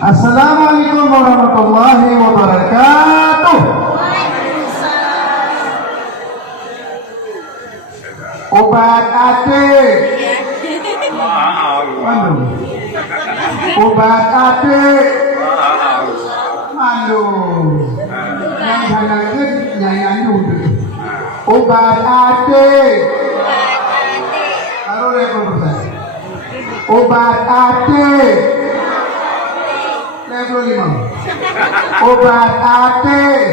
Assalamualaikum warahmatullahi wabarakatuh. Obat adik. Obat adik. Yang hanakit nyanyi dulu. Obat adik. Taruh level besar. Obat adik. Level 5. Obat adik.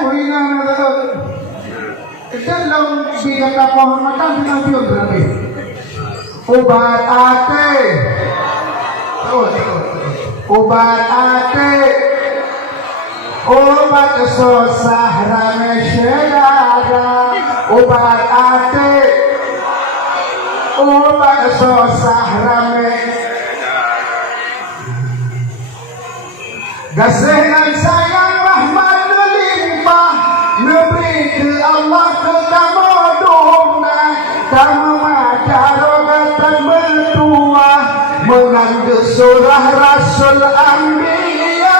Kurina na dalam bidang kehormatan penampilan berarti. Obat adik. Obat adik. Obat susah rame syedara. Obat adik. Obat susah rame. Kasih dan sayang rahmat melimpah, memberi ke Allah ke kamu domba, kamu majarogatan bertua, mengandung surah Rasul Anbiya,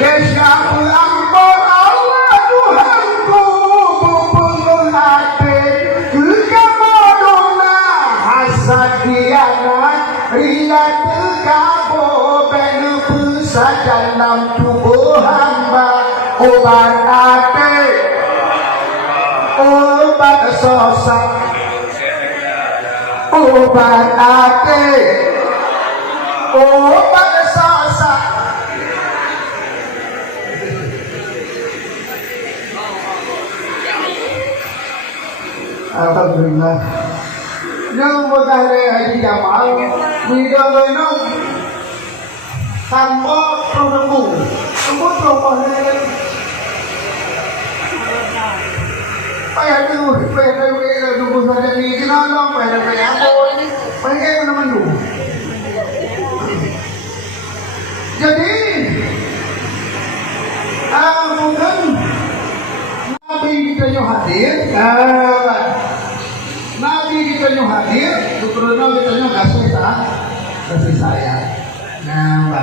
kesyaf ampun Allah Tuhanku, bupenuh hati ke kamu domba, hasad kianat, ria terkabur, benu pusat dalam tubuh hamba. Obat adik, obat sosak, obat adik, obat sosak. Alhamdulillah. Yang berkali haji Jamal, video ini tanpa produkku, tanpa produkku. Payah tu, nunggu saja ni kenal, payah apa? Payah naman tu. Jadi, mungkin Nabi kita yang hadir, Nabi kita yang hadir, karena kita yang kasih sayang. Nah,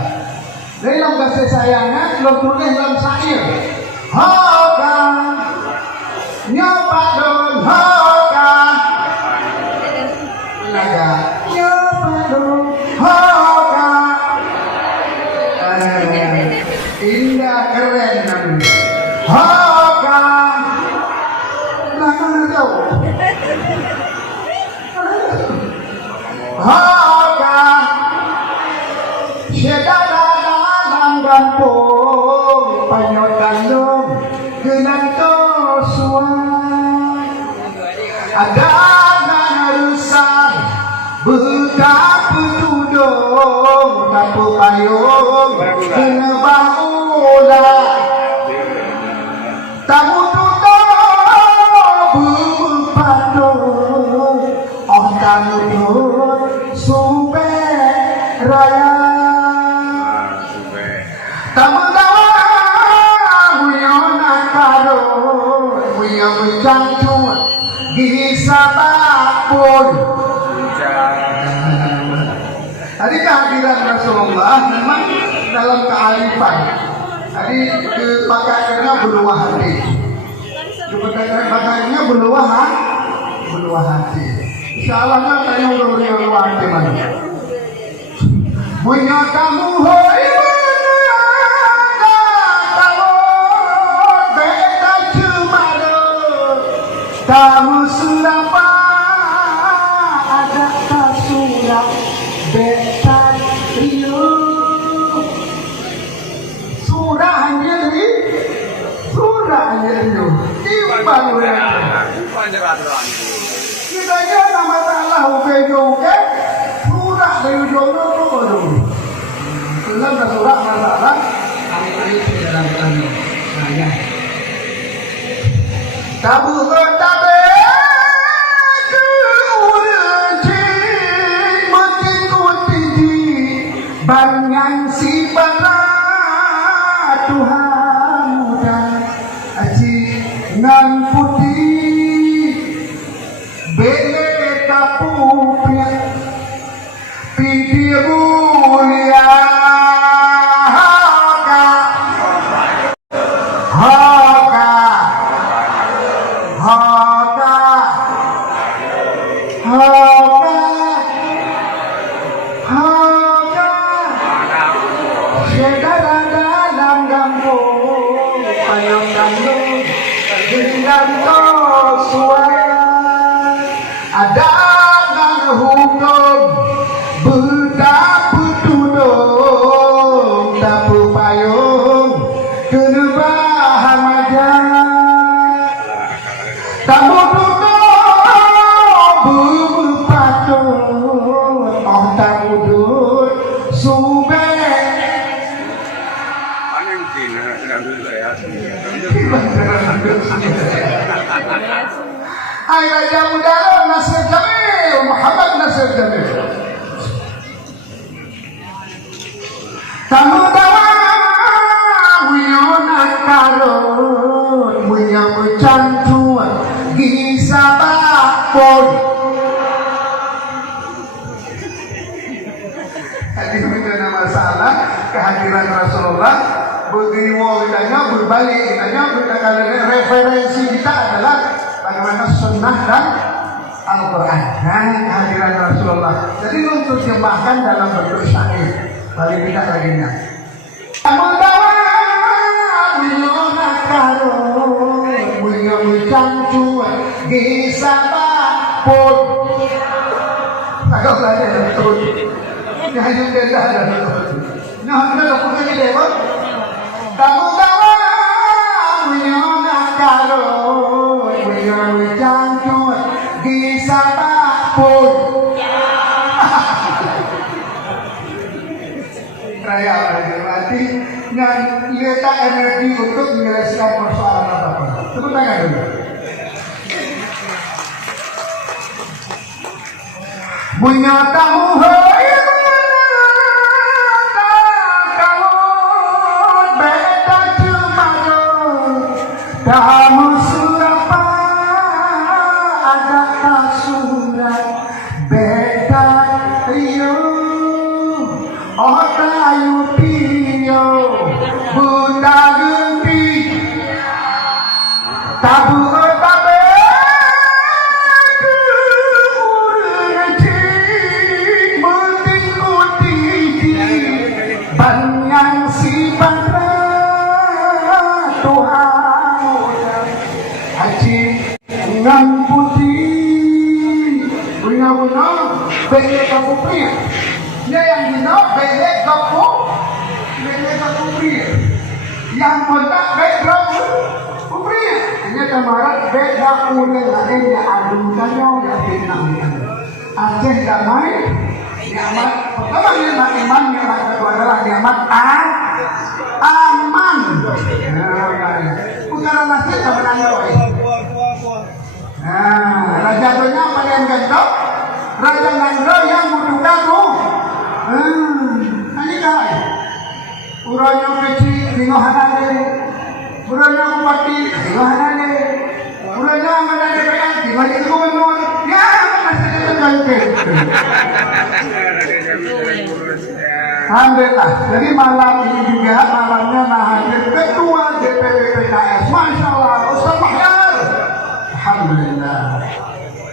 dalam kasih sayangnya, lo tulis dalam syair. Hoka, nyopadon hoka, naga, nyopadon hoka, indah keren namanya. Hoka, mana tahu? Hoka, syedada dalam kampung, panyotan dong, kenang ada rusak buka petudung tapu payung kena bahula tamu tutup berpadung oh tamu tutup sumber raya tamu tawa muyon akado muyon mencantum bisa pun. Tadi kehadiran Rasulullah memang dalam kearifan. Tadi pakaiannya berluah hati. Pakaiannya berluah hati. Insyaallah tanya berluah hati mana? Punya kamu hoi kamu surapa ada kasurap betan rio surah rio timbang kita jangan nama Allah ukejoke surah dari jono kodoh dalam surah masalah kali di dalam kami saya tabu tabe ke urang makin kuati banyak si para Tuhan muda aji ngan putih bele kapupnya gantos suara ada nang hukum berdapu tudung dapu payung kenebahan majan tamu tudung berpatut oh tamu dud sumber Hai Raja Muda Nasir Jamil Muhammad Nasir Jamil tamu dawa wiyona karun wiya mencantua gisabapun tadi ada masalah kehadiran Rasulullah beriwo kitanya berbalik kitanya referensi kita adalah bagaimana sunnah dan Al-Quran dan kehadiran Rasulullah. Jadi untuk jembahkan dalam bentuk syair balik kita laginya Amudawa Wiyona Karun Wiyo Wicancuan Gisabapun Takut saja betul Nyanyi beda ada betul Nyanyi aku kaki lewat Amudawa Wiyona Karun Wiyo Wicancuan Gisabapun Raya berarti yang letak energi untuk menyelesaikan persoalan apapun. Tepuk tangan dulu. Punya tamu kamu beda cuma tamu surapa ada kasurat beda rio. Oh tayu piyo bunda gempi tabu otabe kureci muting kutiki banyak si bandra Tuhan haji ngan putih punya bege kamu pria dia yang dino bege kamu pria yang mendak bege pria hanya kemarin bege udah ada yang adung kanyo yang bintang Aceh damai nikmat pertama nikmat iman nikmat kedua adalah nikmat aman bukan nasib sebenarnya raja dunia paling gendong raja nandro yang muduka tuh ini kan uranya kecil lingohanane uranya kupati lingohanane uranya manane bayan tinggal itu menur ya masih terjangkit alhamdulillah jadi malam ini juga malamnya hadir ketua DPW PKS Masya Allah Ustaz Mahyar alhamdulillah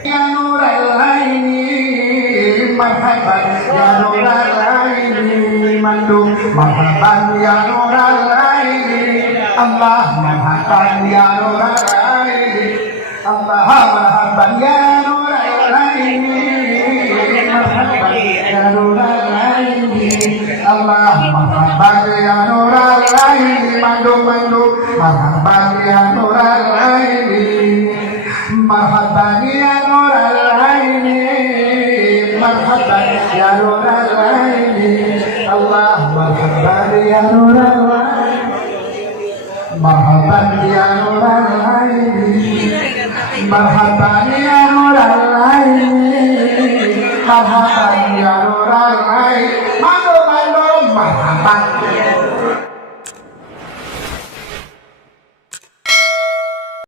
ya nuralaini marhaban ya nuralaini mandum marhaban ya nuralaini Allah marhaban ya nuralaini Allah marhaban ya nuralaini marhaban ya nuralaini Allah marhaban ya nuralaini mandum marhaban ya nuralaini marhaban ya nuralaini marhaban ya nuralaini Allah marhaban ya nuralaini marhaban ya nuralaini marhaban ya nuralaini marhaban ya nuralaini marhaban